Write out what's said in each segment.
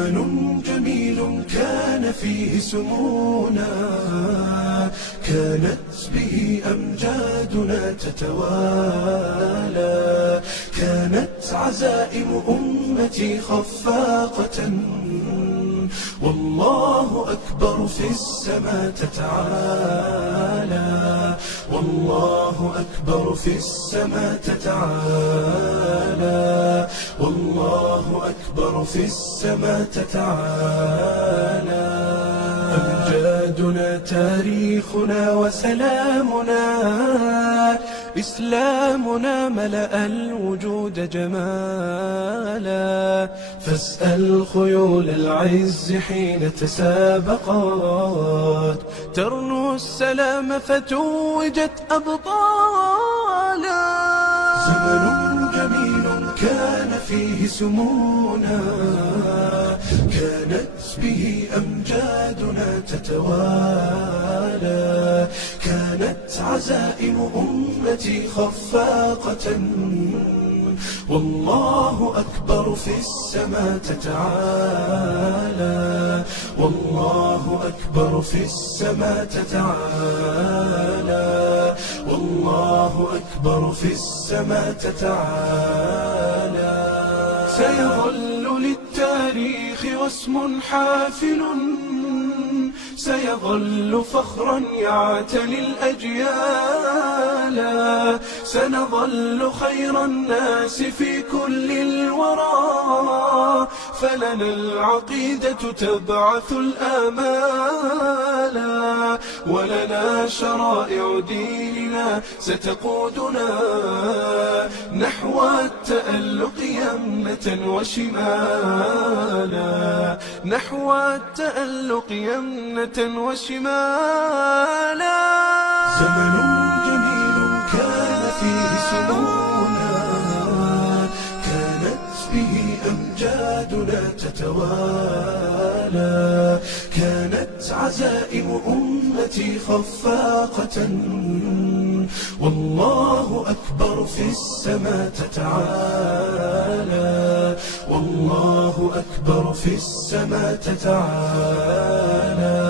زمن جميل كان فيه سمونا، كانت به أمجادنا تتوالى، كانت عزائم أمتي خفاقة، والله أكبر في السماء تتعالى، والله أكبر في السماء تتعالى، والله أكبر في السماء تتعالى. أمجادنا تاريخنا وسلامنا، إسلامنا ملأ الوجود جمالا، فاسأل خيول العز حين تسابقت، ترنو السلام فتوجت أبطالا. زمن جميل كان فيه سمونا، كانت به أمجادنا تتوالى، كانت عزائم أمتي خفاقة، والله أكبر في السماء تتعالى، والله أكبر في السماء تتعالى، والله أكبر في السماء تتعالى. سيظل للتاريخ واسم حافل، سيظل فخرا يعتلي الأجيال، سنظل خير الناس في كل الورى، فلنا العقيدة تبعث الآمال، ولنا شرائع ديننا ستقودنا نحو التألق يمنة وشمالا، نحو التألق يمنة وشمالا. زمن جميل كان فيه سمونا، كانت به أمجادنا تتوالى، كانت عزائم أمتي خفاقة، والله أكبر في السماء تتعالى، والله أكبر في السماء تتعالى،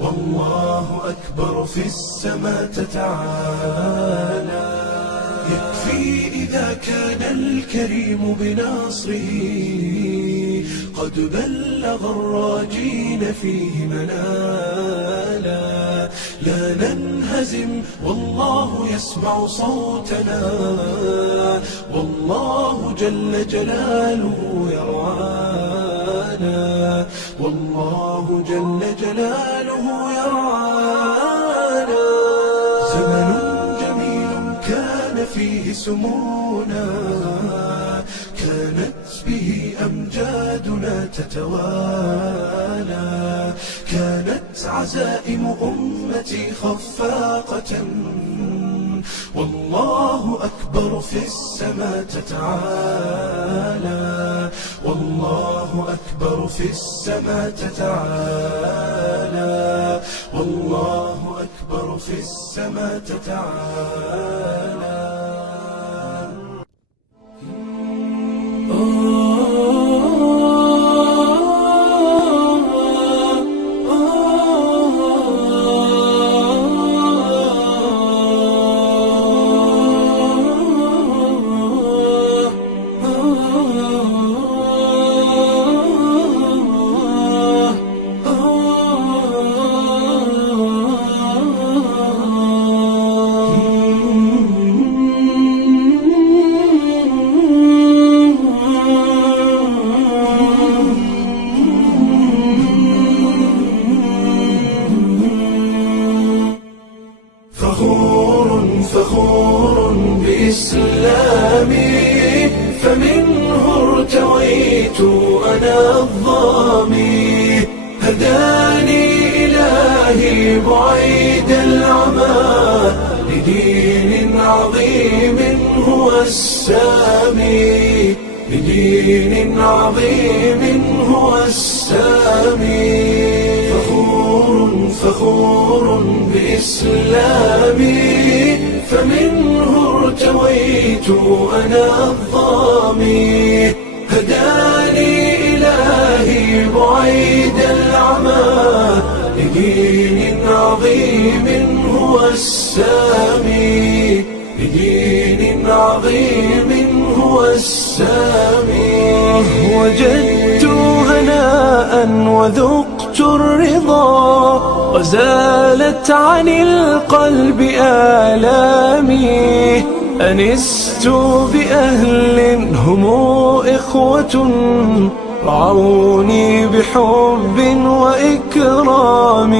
والله أكبر في السماء تتعالى. يكفي إذا كان الكريم بناصره قد بلغ الراجين فيه منالا، لا ننهزم والله يسمع صوتنا، والله جل جلاله يرعانا، والله جل جلاله يرعانا. زمن جميل كان فيه سمونا، كانت به أمجادنا تتوالى، كانت عزائم أمتي خفاقة، والله أكبر في السماء تتعالى، والله أكبر في السماء تتعالى، والله أكبر في السماء تتعالى. فخور بإسلامي، فمنه ارتويت أنا الظامي، هداني إلهي بعيد العمى لدين عظيم هو السامي، لدين عظيم هو السامي. فخور بإسلامي، فمنه ارتويت أنا الظامي، هداني إلهي بعيد العمى لدين عظيم هو السامي، لدين عظيم هو السامي. وجدت هناء وذقت الرضا وزالت عن القلب آلامي. أنست بأهل هم إخوة رعوني بحب وإكرام.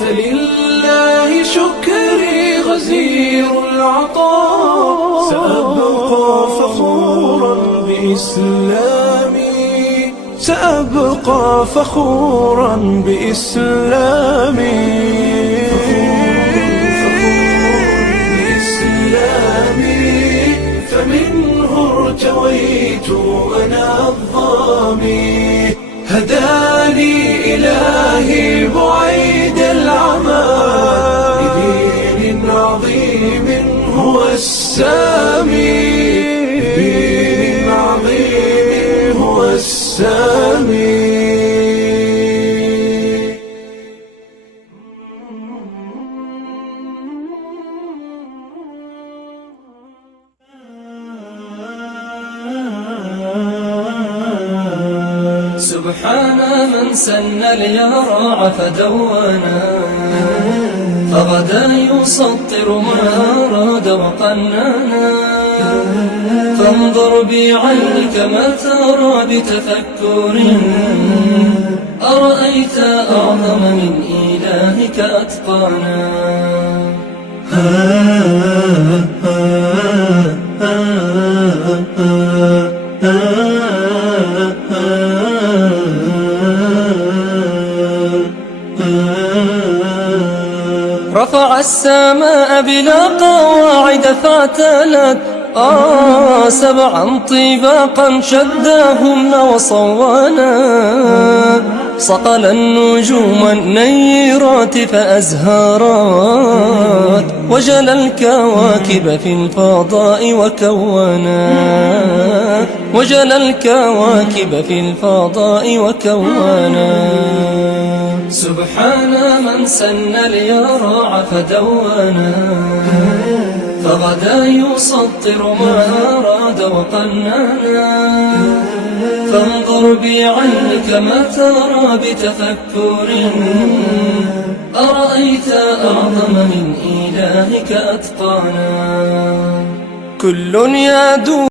فلله شكري غزير العطاء، سأبقى فخورا بإسلامي، سأبقى فخورا بإسلامي. فمنه ارتويت أنا الظامي، هداني إلهي بعيد العمى لدين عظيم هو السامي، لدين عظيم هو السامي. سبحان من سن اليرع فدونا، فغدا يسطر ما أراد وقنانا. فانظر بعينك ما ترى بتفكر، أرأيت أعظم من إلهك أتقانا. رفع السماء بلا قواعد فاعتلت، سبعا طباقا شداهن وصوانا. صقل النجوم النيرات فأزهرت، وجل الكواكب في الفضاء وكونا، وجل الكواكب في الفضاء وكونا. سبحان من سن اليرع فدونا، فغدا يسطر ما أراد وقنانا. فانظر بعينك ما ترى بتفكر، أرأيت أعظم من إلهك أتقانا. كل يدور